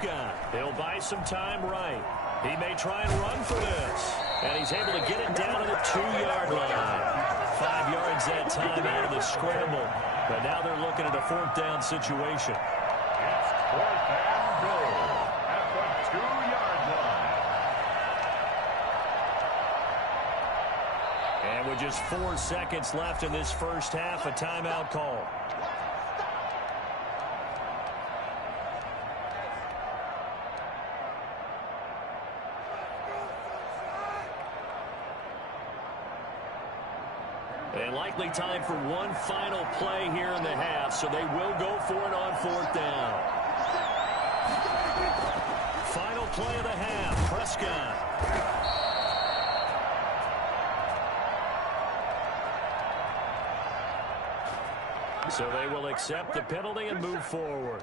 Prescott. He'll buy some time right. He may try and run for this. And he's able to get it down to the 2-yard line. 5 yards that time out of the scramble. But now they're looking at a 4th down situation. It's 4th and goal at the 2-yard line. And with just 4 seconds left in this first half, a timeout call. And likely time for one final play here in the half, so they will go for it on 4th down. Final play of the half, Prescott. So they will accept the penalty and move forward.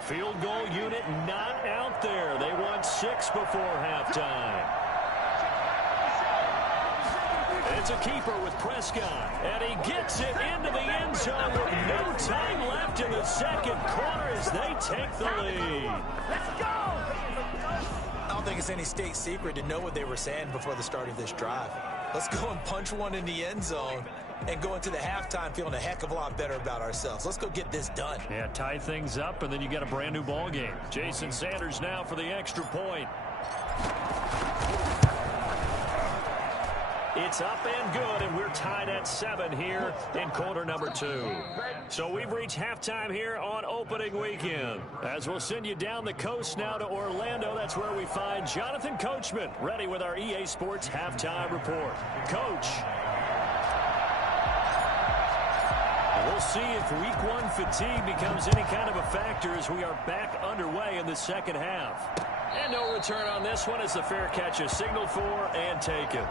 Field goal unit not out there. They want 6 before halftime. It's a keeper with Prescott, and he gets it into the end zone with no time left in the second quarter as they take the lead. Let's go! I don't think it's any state secret to know what they were saying before the start of this drive. Let's go and punch one in the end zone and go into the halftime feeling a heck of a lot better about ourselves. Let's go get this done. Yeah, tie things up, and then you got a brand new ball game. Jason Sanders now for the extra point. It's up and good, and we're tied at 7 here in quarter number 2. So we've reached halftime here on opening weekend. As we'll send you down the coast now to Orlando, that's where we find Jonathan Coachman, ready with our EA Sports halftime report. Coach. We'll see if week 1 fatigue becomes any kind of a factor as we are back underway in the second half. And no return on this one as the fair catch is signaled for and taken.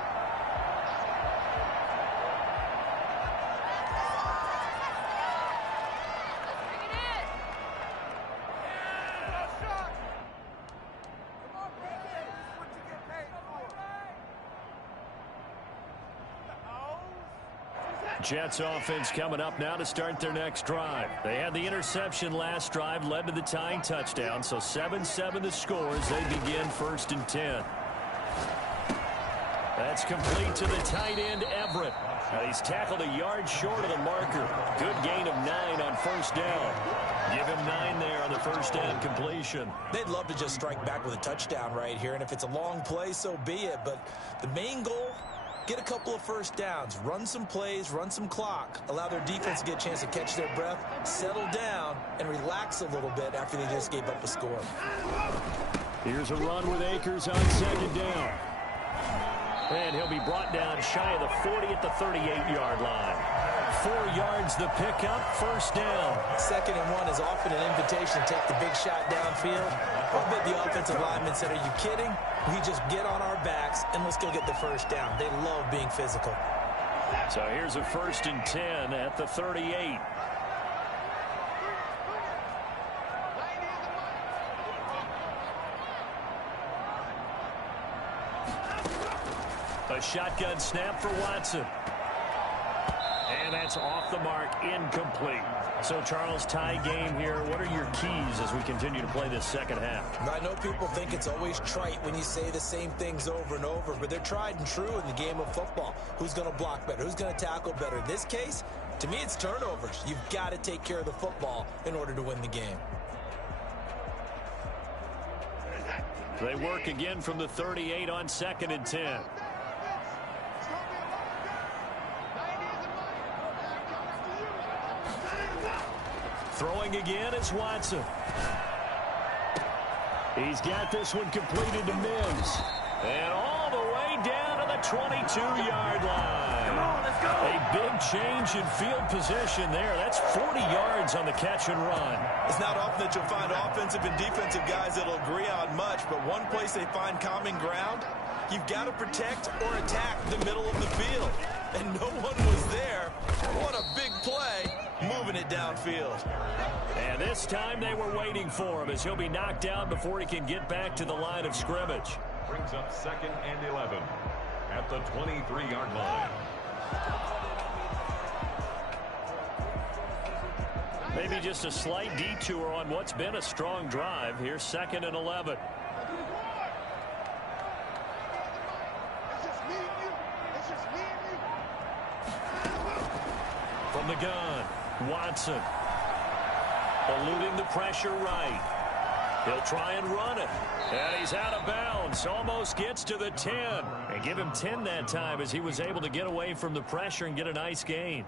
Jets offense coming up now to start their next drive. They had the interception last drive, led to the tying touchdown, so 7-7 the score as they begin 1st and 10. That's complete to the tight end, Everett. He's tackled a yard short of the marker. Good gain of 9 on 1st down. Give him 9 there on the 1st down completion. They'd love to just strike back with a touchdown right here, and if it's a long play, so be it. But the main goal, get a couple of 1st downs, run some plays, run some clock, allow their defense to get a chance to catch their breath, settle down, and relax a little bit after they just gave up a score. Here's a run with Akers on 2nd down. And he'll be brought down shy of the 40 at the 38-yard line. 4 yards the pickup, 1st down. 2nd and 1 is often an invitation to take the big shot downfield. I bet the offensive lineman said, are you kidding? We just get on our backs and let's go get the 1st down. They love being physical. So here's a 1st and 10 at the 38. A shotgun snap for Watson. And that's off the mark, incomplete. So, Charles, tie game here. What are your keys as we continue to play this second half? I know people think it's always trite when you say the same things over and over, but they're tried and true in the game of football. Who's going to block better? Who's going to tackle better? In this case, to me, it's turnovers. You've got to take care of the football in order to win the game. They work again from the 38 on 2nd and 10. Throwing again is Watson. He's got this one completed to Mims. And all the way down to the 22-yard line. Come on, let's go. A big change in field position there. That's 40 yards on the catch and run. It's not often that you'll find offensive and defensive guys that'll agree on much, but one place they find common ground, you've got to protect or attack the middle of the field. And no one was there. What a big play, moving it downfield. And this time they were waiting for him as he'll be knocked down before he can get back to the line of scrimmage. Brings up 2nd and 11 at the 23-yard line. maybe just a slight detour on what's been a strong drive. Here's 2nd and 11. From the gun, Watson. Eluding the pressure right. He'll try and run it. And he's out of bounds. Almost gets to the 10. And give him 10 that time as he was able to get away from the pressure and get a nice gain.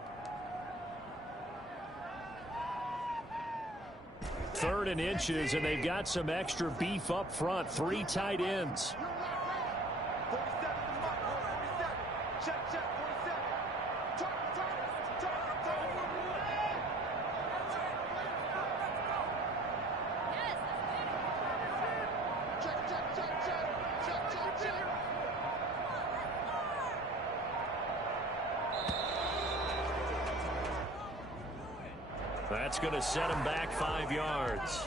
3rd and inches, and they've got some extra beef up front. 3 tight ends. That's going to set him back 5 yards.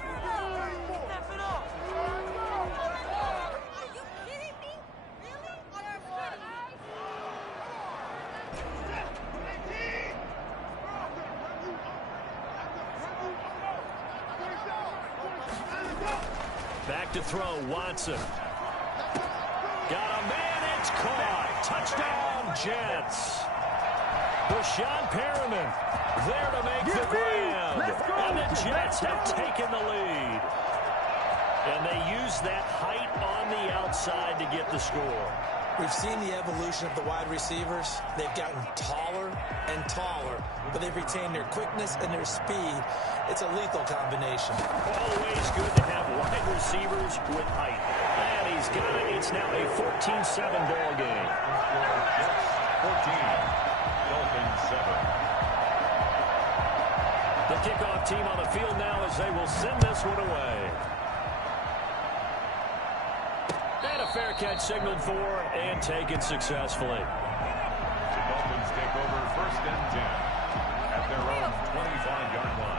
Back to throw, Watson. Got a man, it's caught. Touchdown, Jets. Rashawn Perriman there to make the grab. And the Jets have taken the lead. And they use that height on the outside to get the score. We've seen the evolution of the wide receivers. They've gotten taller and taller, but they've retained their quickness and their speed. It's a lethal combination. Always good to have wide receivers with height. And he's got it. It's now a 14-7 ball game. 14. Dolphins 7. The kickoff team on the field now as they will send this one away. And a fair catch signaled for and taken successfully. The Dolphins take over 1st and 10 at their own 25-yard line.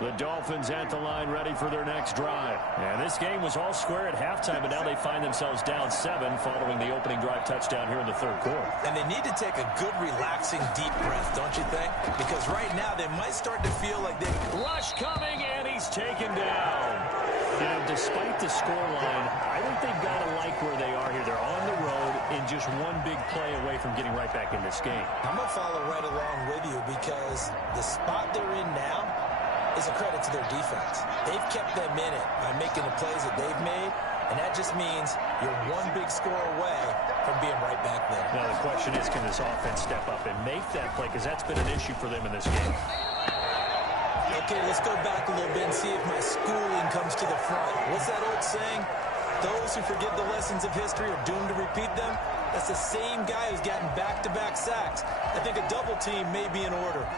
The Dolphins at the line ready for their next drive. And this game was all square at halftime, but now they find themselves down 7 following the opening drive touchdown here in the 3rd quarter. And they need to take a good, relaxing, deep breath, don't you think? Because right now they might start to feel like they... Rush coming, and he's taken down. You know, despite the scoreline, I think they've got to like where they are here. They're on the road and just one big play away from getting right back in this game. I'm going to follow right along with you because the spot they're in now is a credit to their defense. They've kept them in it by making the plays that they've made, and that just means you're one big score away from being right back there. Now the question is, can this offense step up and make that play? Because that's been an issue for them in this game. Okay, let's go back a little bit and see if my schooling comes to the front. What's that old saying? Those who forget the lessons of history are doomed to repeat them. That's the same guy who's gotten back-to-back sacks. I think a double team may be in order.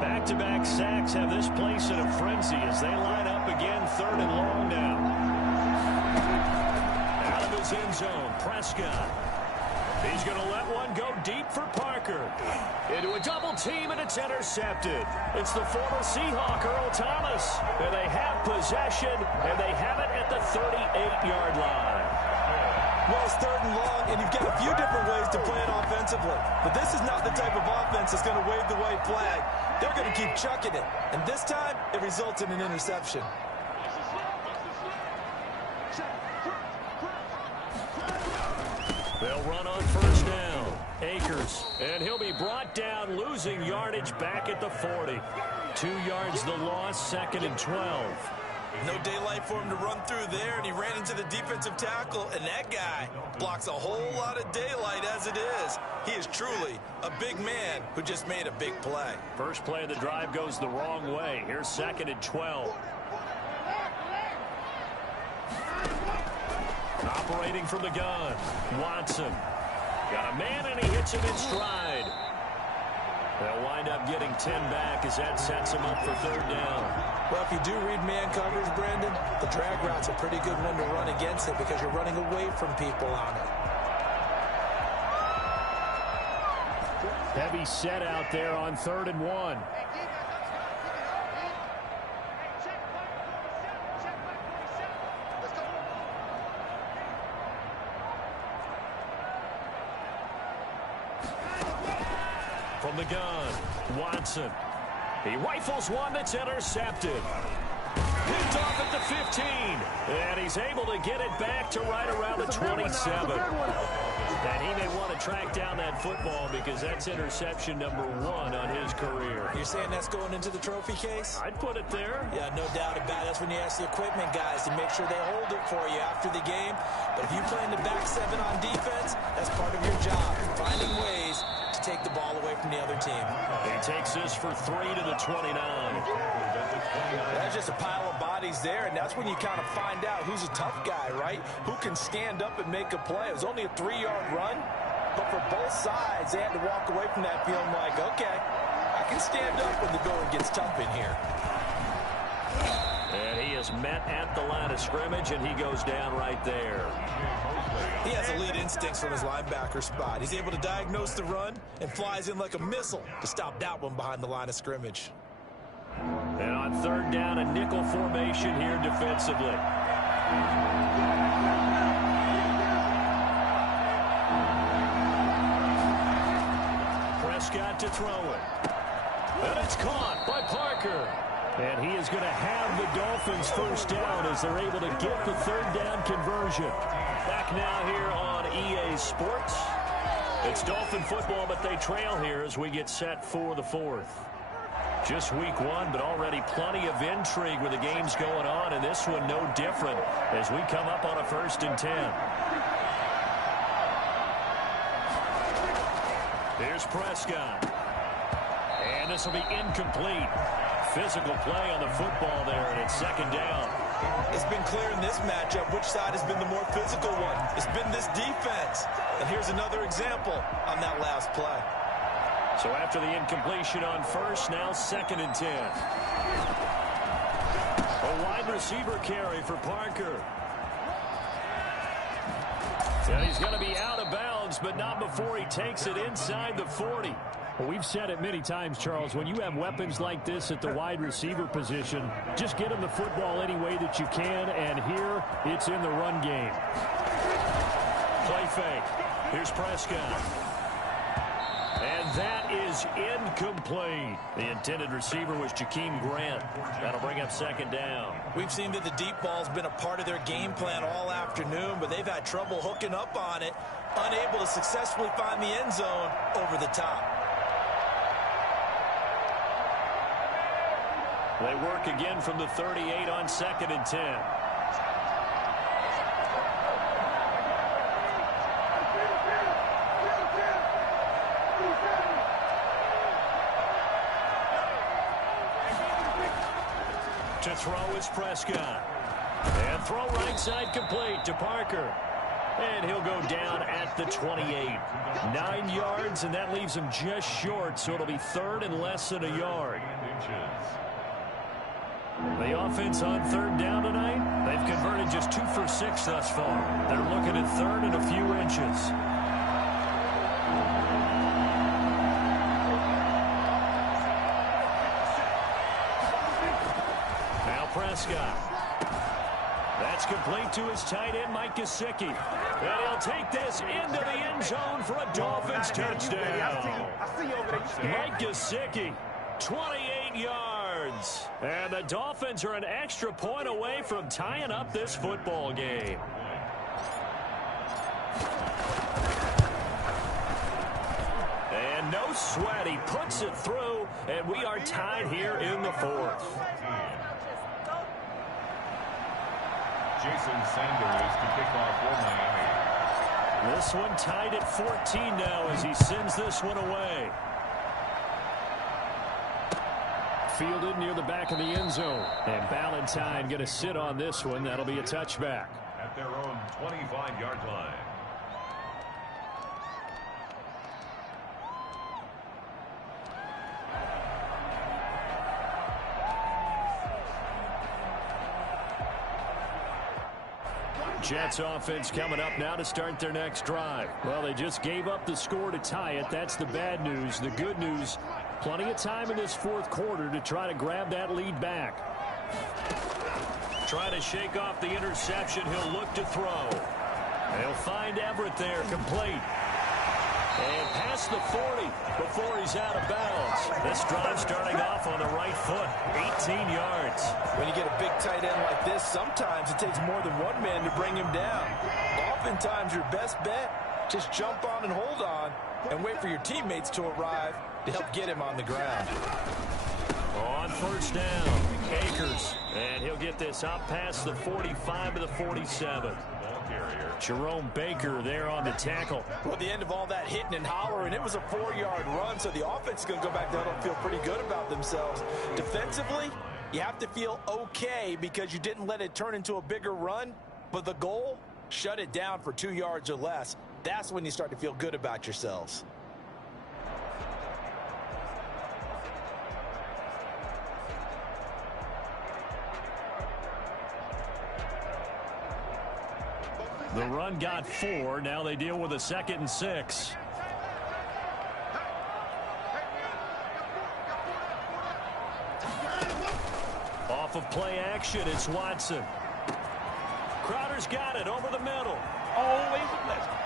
Back-to-back sacks have this place in a frenzy as they line up again 3rd and long now. Out of his end zone, Prescott. He's going to let one go deep for Parker. Into a double team, and it's intercepted. It's the former Seahawk, Earl Thomas. And they have possession, and they have it at the 38-yard line. Well, it's 3rd and long, and you've got a few different ways to play it offensively. But this is not the type of offense that's going to wave the white flag. They're going to keep chucking it. And this time, it results in an interception. They'll run on 1st down. Akers, and he'll be brought down, losing yardage back at the 40. 2 yards the loss, 2nd and 12. No daylight for him to run through there, and he ran into the defensive tackle, and that guy blocks a whole lot of daylight as it is. He is truly a big man who just made a big play. First play of the drive goes the wrong way. Here's 2nd and 12. Operating from the gun, Watson. Got a man, and he hits him in stride. They'll wind up getting 10 back as that sets him up for 3rd down. Well, if you do read man coverage, Brandon, the drag route's a pretty good one to run against it because you're running away from people on it. Heavy set out there on 3rd and 1. From the gun, Watson. He rifles one that's intercepted. Picked off at the 15. And he's able to get it back to right around the 27. And he may want to track down that football because that's interception number 1 on his career. You're saying that's going into the trophy case? I'd put it there. Yeah, no doubt about it. That's when you ask the equipment guys to make sure they hold it for you after the game. But if you play in the back 7 on defense, that's part of your job, finding ways to take the ball away from the other team. He takes this for 3 to the 29. That's just a pile of bodies there, and that's when you kind of find out who's a tough guy, right? Who can stand up and make a play. It was only a 3-yard run, but for both sides, they had to walk away from that feeling like, okay, I can stand up when the going gets tough in here. And he is met at the line of scrimmage, and he goes down right there. He has elite instincts from his linebacker spot. He's able to diagnose the run and flies in like a missile to stop that one behind the line of scrimmage. And on 3rd down, a nickel formation here defensively. Prescott to throw it. And it's caught by Parker. And he is going to have the Dolphins first down as they're able to get the 3rd down conversion. Back now here on EA Sports. It's Dolphin football, but they trail here as we get set for the 4th. Just week 1, but already plenty of intrigue with the games going on, and this one no different as we come up on a 1st and 10. Here's Prescott. And this will be incomplete. Physical play on the football there, and it's 2nd down. It's been clear in this matchup which side has been the more physical one. It's been this defense. And here's another example on that last play. So after the incompletion on 1st, now 2nd and 10. A wide receiver carry for Parker. And he's going to be out of bounds, but not before he takes it inside the 40. Well, we've said it many times, Charles, when you have weapons like this at the wide receiver position, just get them the football any way that you can, and here it's in the run game. Play fake. Here's Prescott. And that is incomplete. The intended receiver was Jakeem Grant. That'll bring up 2nd down. We've seen that the deep ball's been a part of their game plan all afternoon, but they've had trouble hooking up on it, unable to successfully find the end zone over the top. They work again from the 38 on 2nd and 10. To throw is Prescott. And throw right side complete to Parker. And he'll go down at the 28. 9 yards, and that leaves him just short, so it'll be 3rd and less than a yard. The offense on 3rd down tonight, they've converted just 2 for 6 thus far. They're looking at 3rd and a few inches. Now Prescott. That's complete to his tight end, Mike Gesicki. And he'll take this into the end zone for a Dolphins touchdown. Mike Gesicki, 28 yards. And the Dolphins are an extra point away from tying up this football game. And no sweat, he puts it through, and we are tied here in the 4th. Jason Sanders to kick off for Miami. This one tied at 14 now as he sends this one away. Fielded near the back of the end zone. And Ballantyne going to sit on this one. That'll be a touchback. At their own 25-yard line. Jets offense coming up now to start their next drive. Well, they just gave up the score to tie it. That's the bad news. The good news, plenty of time in this 4th quarter to try to grab that lead back. Trying to shake off the interception. He'll look to throw. They'll find Everett there, complete. And past the 40 before he's out of bounds. This drive starting off on the right foot, 18 yards. When you get a big tight end like this, sometimes it takes more than one man to bring him down. Oftentimes, your best bet, just jump on and hold on and wait for your teammates to arrive to help get him on the ground. On first down, Akers. And he'll get this up past the 45 to the 47. Jerome Baker there on the tackle. Well, at the end of all that hitting and hollering, it was a 4-yard run, so the offense is going to go back there and feel pretty good about themselves. Defensively, you have to feel okay because you didn't let it turn into a bigger run, but the goal, shut it down for 2 yards or less. That's when you start to feel good about yourselves. The run got 4. Now they deal with a 2nd and 6. Off of play action, it's Watson. Crowder's got it over the middle. Always a blessing.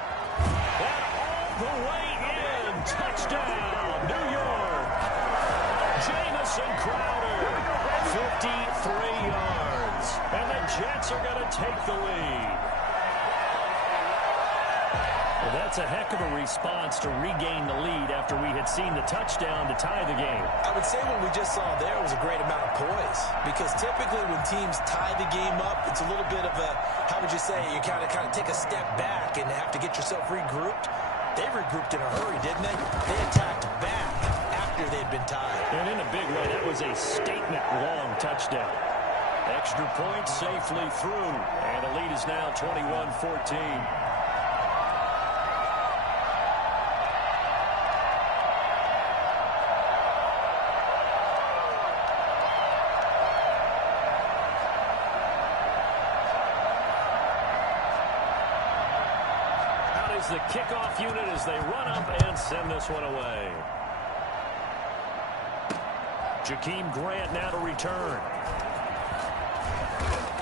And all the way in. Touchdown, New York. Jamison Crowder, 53 yards. And the Jets are going to take the lead. Well, that's a heck of a response to regain the lead after we had seen the touchdown to tie the game. I would say what we just saw there was a great amount of poise, because typically when teams tie the game up, it's a little bit of a, how would you say, you kind of take a step back and have to get yourself regrouped. They regrouped in a hurry, didn't they? They attacked back after they'd been tied. And in a big way, that was a statement-long touchdown. Extra point safely through, and the lead is now 21-14. The kickoff unit as they run up and send this one away. Jakeem Grant now to return.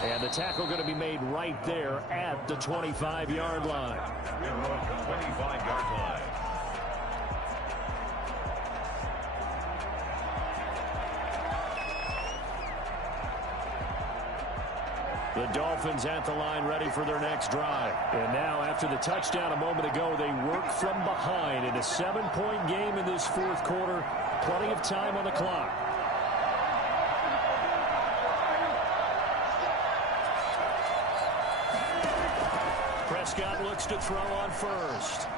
And the tackle going to be made right there at the 25-yard line. 25-yard line. The Dolphins at the line ready for their next drive. And now after the touchdown a moment ago, they work from behind in a 7-point game in this fourth quarter. Plenty of time on the clock. Prescott looks to throw on first.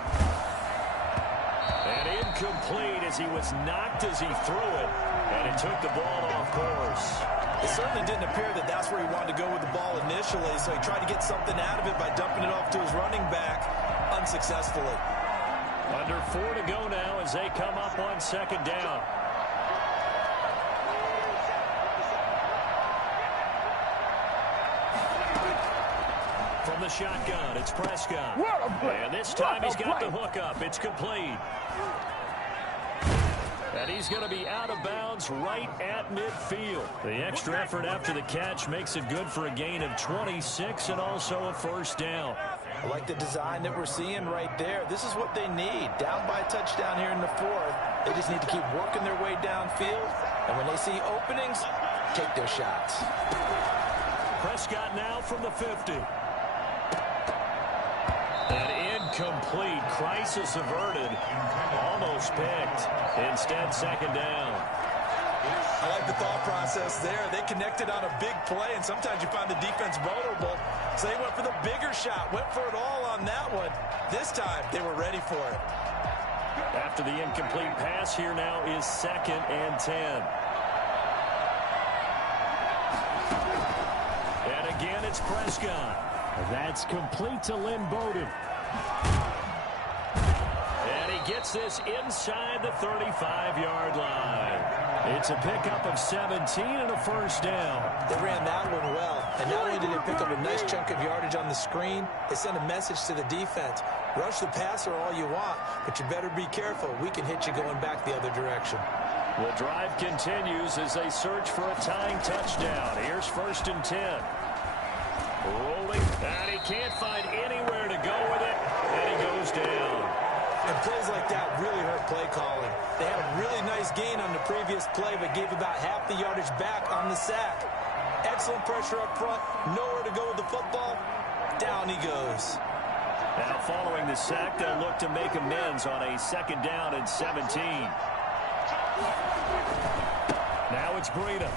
And incomplete as he was knocked as he threw it. And it took the ball off course. It certainly didn't appear that that's where he wanted to go with the ball initially, so he tried to get something out of it by dumping it off to his running back unsuccessfully. Under 4 to go now as they come up on second down. From the shotgun, it's Prescott. And this time he's got the hook up. It's complete. And he's going to be out of bounds right at midfield. The extra effort after the catch makes it good for a gain of 26 and also a first down. I like the design that we're seeing right there. This is what they need. Down by a touchdown here in the fourth. They just need to keep working their way downfield. And when they see openings, take their shots. Prescott now from the 50. And incomplete. Crisis averted. Almost picked. Instead, second down. I like the thought process there. They connected on a big play, and sometimes you find the defense vulnerable. So they went for the bigger shot, went for it all on that one. This time, they were ready for it. After the incomplete pass, here now is 2nd and 10. And again, it's Prescott. That's complete to Lynn Bowden. And he gets this inside the 35-yard line. It's a pickup of 17 and a first down. They ran that one well. And not only did they pick up a nice chunk of yardage on the screen, they sent a message to the defense. Rush the passer all you want, but you better be careful. We can hit you going back the other direction. The drive continues as they search for a tying touchdown. Here's 1st and 10. Rolling, and he can't find anywhere to go with it, and he goes down. And plays like that really hurt play calling. They had a really nice gain on the previous play, but gave about half the yardage back on the sack. Excellent pressure up front, nowhere to go with the football. Down he goes. Now following the sack, they'll look to make amends on a 2nd down and 17. Now it's Breida.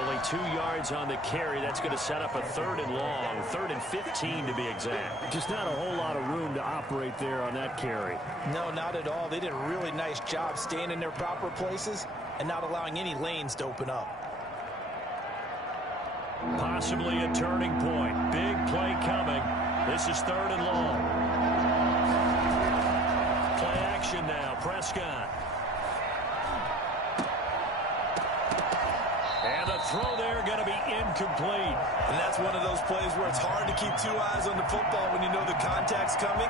Only 2 yards on the carry. That's going to set up a 3rd and long, 3rd and 15 to be exact. Just not a whole lot of room to operate there on that carry. No, not at all. They did a really nice job staying in their proper places and not allowing any lanes to open up. Possibly a turning point. Big play coming. This is 3rd and long. Play action now. Prescott. And the throw there going to be incomplete. And that's one of those plays where it's hard to keep 2 eyes on the football when you know the contact's coming,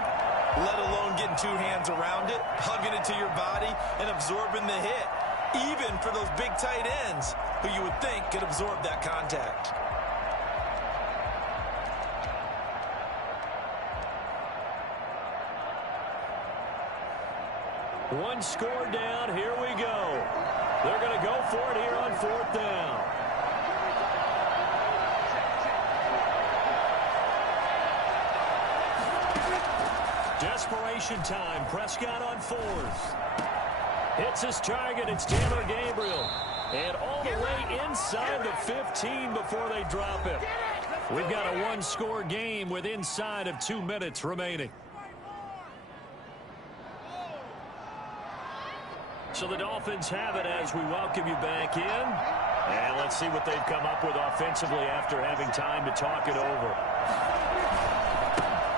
let alone getting 2 hands around it, hugging it to your body, and absorbing the hit. Even for those big tight ends who you would think could absorb that contact. One score down. Here we go. They're going to go for it here on 4th down. Desperation time. Prescott on 4th. Hits his target. It's Taylor Gabriel. And all the way inside the 15 before they drop him. We've got a 1-score game with inside of 2 minutes remaining. So the Dolphins have it as we welcome you back in. And let's see what they've come up with offensively after having time to talk it over.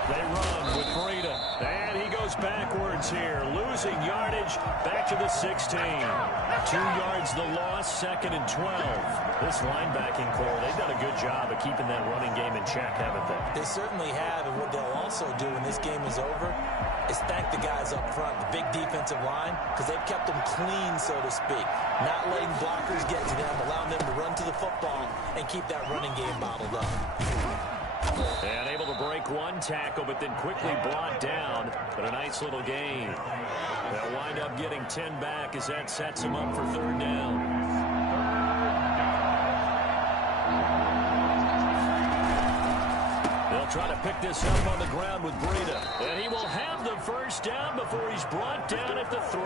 They run with Breida. And he goes backwards here. Losing yardage back to the 16. 2 yards the loss, 2nd and 12. This linebacking core, they've done a good job of keeping that running game in check, haven't they? They certainly have, and what they'll also do when this game is over is thank the guys up front, the big defensive line, because they've kept them clean, so to speak. Not letting blockers get to them, allowing them to run to the football and keep that running game bottled up. And able to break 1 tackle, but then quickly brought down. But a nice little gain. They'll wind up getting 10 back as that sets them up for 3rd down. They'll try to pick this up on the ground with Breida. And he will have the 1st down before he's brought down at the 3.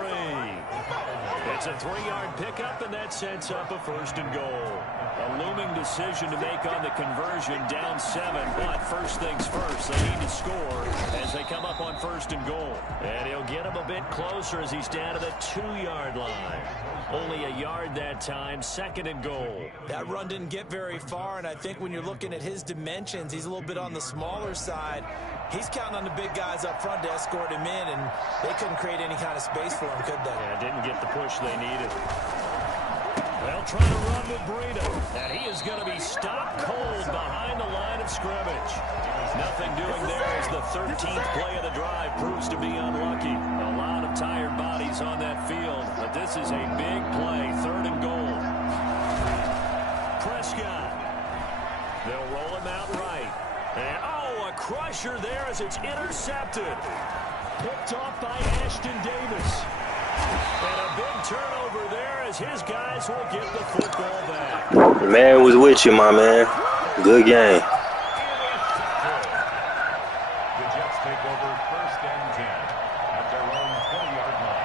It's a 3-yard pickup, and that sets up a 1st and goal. A looming decision to make on the conversion, down 7. But first things first, they need to score as they come up on 1st and goal. And he'll get him a bit closer as he's down to the 2-yard line. Only a yard that time, 2nd and goal. That run didn't get very far, and I think when you're looking at his dimensions, he's a little bit on the smaller side. He's counting on the big guys up front to escort him in, and they couldn't create any kind of space for him, could they? Yeah, didn't get the push they needed. They'll try to run with Breida, and he is going to be stopped cold behind the line of scrimmage. Nothing doing there as the 13th play of the drive proves to be unlucky. A lot of tired bodies on that field, but this is a big play, 3rd and goal. Prescott. They'll roll him out right. And, a crusher there as it's intercepted. Picked off by Ashton Davis. And a big turnover there as his guys will get the football back. The man was with you, my man. Good game. The Jets take over 1st and 10 at their own 20-yard line.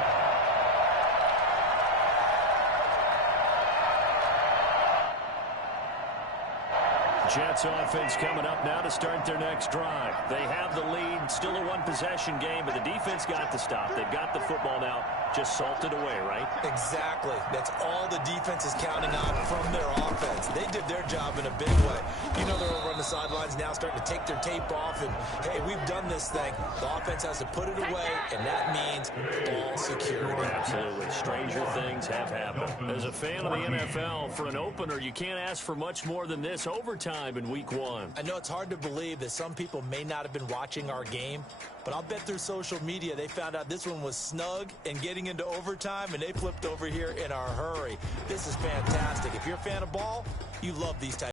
Jets offense coming up now to start their next drive. They have the lead, still a 1-possession game, but the defense got the stop. They've got the football now, just salted away, right? Exactly. That's all the defense is counting on from their offense. They did their job in a big way. You know they're over on the sidelines now starting to take their tape off, and, hey, we've done this thing. The offense has to put it away, and that means ball security. Absolutely. Stranger things have happened. As a fan of the NFL, for an opener, you can't ask for much more than this overtime in Week 1. I know it's hard to believe that some people may not have been watching our game, but I'll bet through social media they found out this one was snug and getting into overtime, and they flipped over here in a hurry. This is fantastic. If you're a fan of ball, you love these types